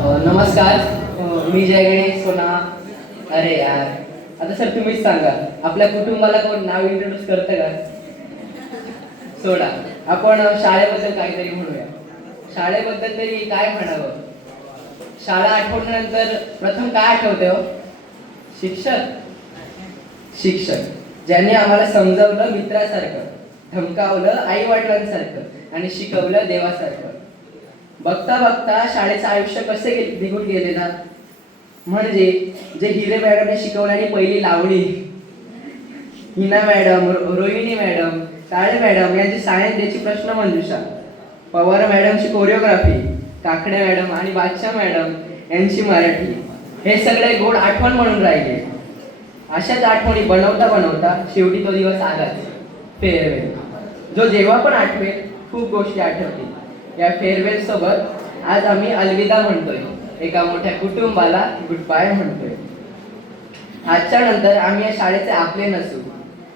नमस्कार. मी जय गणेश सोना. अरे यार, आता सर तुम्हीच सांगा, आपल्या कुटुंबाला कोण नाव इंट्रोड्यूस करतं का? सोडा, आपण शाळेबद्दल काहीतरी म्हणूया. शाळेबद्दल तरी काय म्हणावं? शाळा आठवल्यानंतर प्रथम काय आठवते हो? शिक्षक. शिक्षक ज्यांनी आम्हाला समजावलं मित्रासारखं, धमकावलं आई वडिलांसारखं आणि शिकवलं देवासारखं. बघता बघता शाळेचं आयुष्य कसे निघून गेले ना. म्हणजे जे हिरे मॅडमने शिकवल्याने पहिली लावणी, हिना मॅडम, रोहिणी मॅडम, काळे मॅडम यांची सायन्स डेची प्रश्न मंजुषा, पवार मॅडमची कोरिओग्राफी, काकडे मॅडम आणि बादशाह मॅडम यांची मराठी, हे सगळे गोड आठवण म्हणून राहिले. अशाच आठवणी बनवता बनवता शेवटी तो दिवस आलाच, फेअरवेल, जो जेव्हा पण आठवेल खूप गोष्टी आठवतील. या फेअरवेल सोबत आज आम्ही अलविदा म्हणतोय, एका मोठ्या कुटुंबाला गुड बाय म्हणतोय. आजच्या नंतर आम्ही या शाळेचे आपले नसू.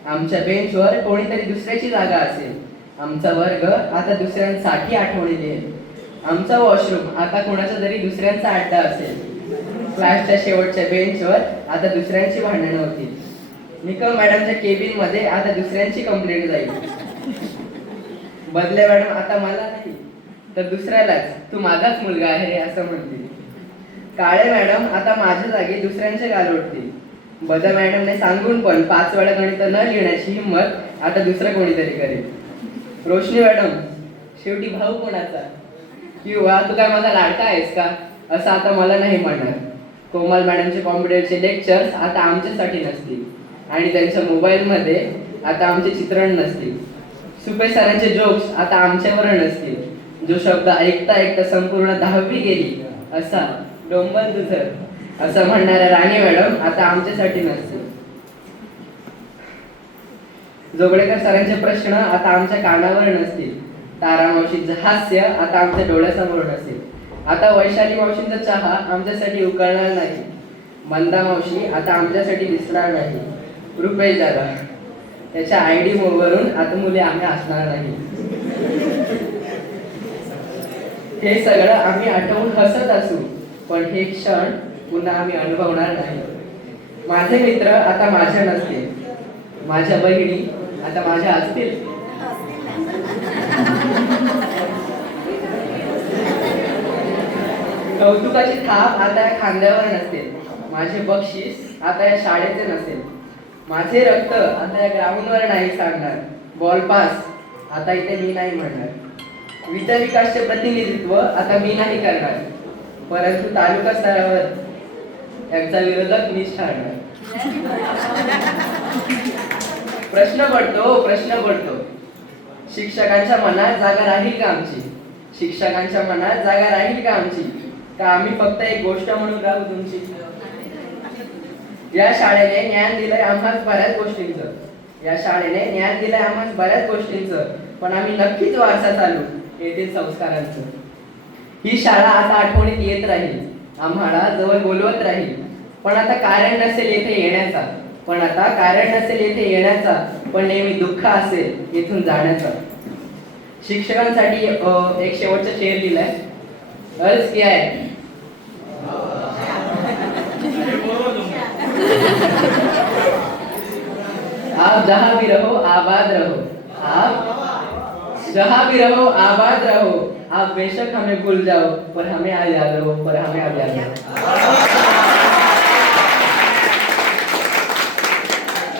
आमच्या बेंचवर कोणीतरी दुसऱ्याची जागा असेल. आमचा वर्ग आता दुसऱ्यांसाठी आठवणी देईल. आमचा वॉशरूम आता कोणाचा तरी दुसऱ्यांचा अड्डा असेल. क्लासच्या शेवटच्या बेंचवर आता दुसऱ्यांची भांडणं होतील. निकम मॅडमच्या केबिन मध्ये आता दुसऱ्यांची कंप्लेंट जाईल. बदले मॅडम आता मला नाही तर दुसऱ्यालाच, तू माझाच मुलगा आहे रे असं म्हणतील. काळे मॅडम आता माझ्या जागी दुसऱ्यांचे गाल ओढतील. बदा मॅडमने सांगून पण 5 वेळा गणित न लिहिण्याची हिंमत आता दुसरं कोणीतरी करेल. रोशनी मॅडम शेवटी भाऊ कोणाचा, किंवा तू काय माझा लाडका आहेस का असं आता मला नाही म्हणणार. कोमल मॅडमचे कॉम्प्युटरचे लेक्चर्स आता आमच्यासाठी नसतील आणि त्यांच्या मोबाईलमध्ये आता आमचे चित्रण नसतील. सुपे सरांचे जोक्स आता आमच्यावर नसतील. जो शब्द ऐकता ऐकता संपूर्ण 10वी गेली असा डोंबल तुझर असं म्हणणाऱ्या राणी मॅडम आता आमच्यासाठी नसतील. जोगळेकर सरांचे प्रश्न आता आमच्या कानावर नसतील. तारा मावशींचं हास्य आता आमच्या डोळ्यासमोर नसेल. आता वैशाली मावशींचा चहा आमच्यासाठी उकळणार नाही. मंदा मावशी आता आमच्यासाठी दिसणार नाही. रुपेश दादा त्याच्या आयडी वरून आता मुले आम्ही असणार नाही. हे सगळं आम्ही आठवून हसत असू, पण हे क्षण पुन्हा आम्ही अनुभवणार नाही. माझे मित्र आता माझ्या नसतील. माझ्या बहिणी आता माझ्या असतील. कौतुकाची थाप आता या खांद्यावर नसेल. माझे बक्षीस आता या शाळेचे नसेल. माझे रक्त आता या ग्राउंडवर नाही सांगणार. बॉल पास आता इथे मी नाही म्हणणार. विद्या विकासचे प्रतिनिधित्व आता मी नाही करणार, परंतु तालुका स्तरावर यांचा विरोधक मीच ठरणार. प्रश्न पडतो, शिक्षकांच्या मनात जागा राहील का आमची? शिक्षकांच्या मनात जागा राहील का आमची? का आम्ही फक्त एक गोष्ट म्हणून राहू तुमची? या शाळेने ज्ञान दिलंय आम्हाला बऱ्याच गोष्टींचं, पण आम्ही नक्कीच वारसा चालू येथील संस्कारांचं. ही शाळा आता आठवणीत येत राहील, आम्हाला जवळ बोलवत राहील. पण आता कारण नसेल येथे येण्याचा, पण नेहमी दुःख असेल इथून जाण्याचा. शिक्षकांसाठी एक शेवटचा शेर लिहिलाय. अर्ज किया है. आप जहां भी रहो आबाद रहो. आप बेशक हमें भूल जाओ, पर हमें याद रहो.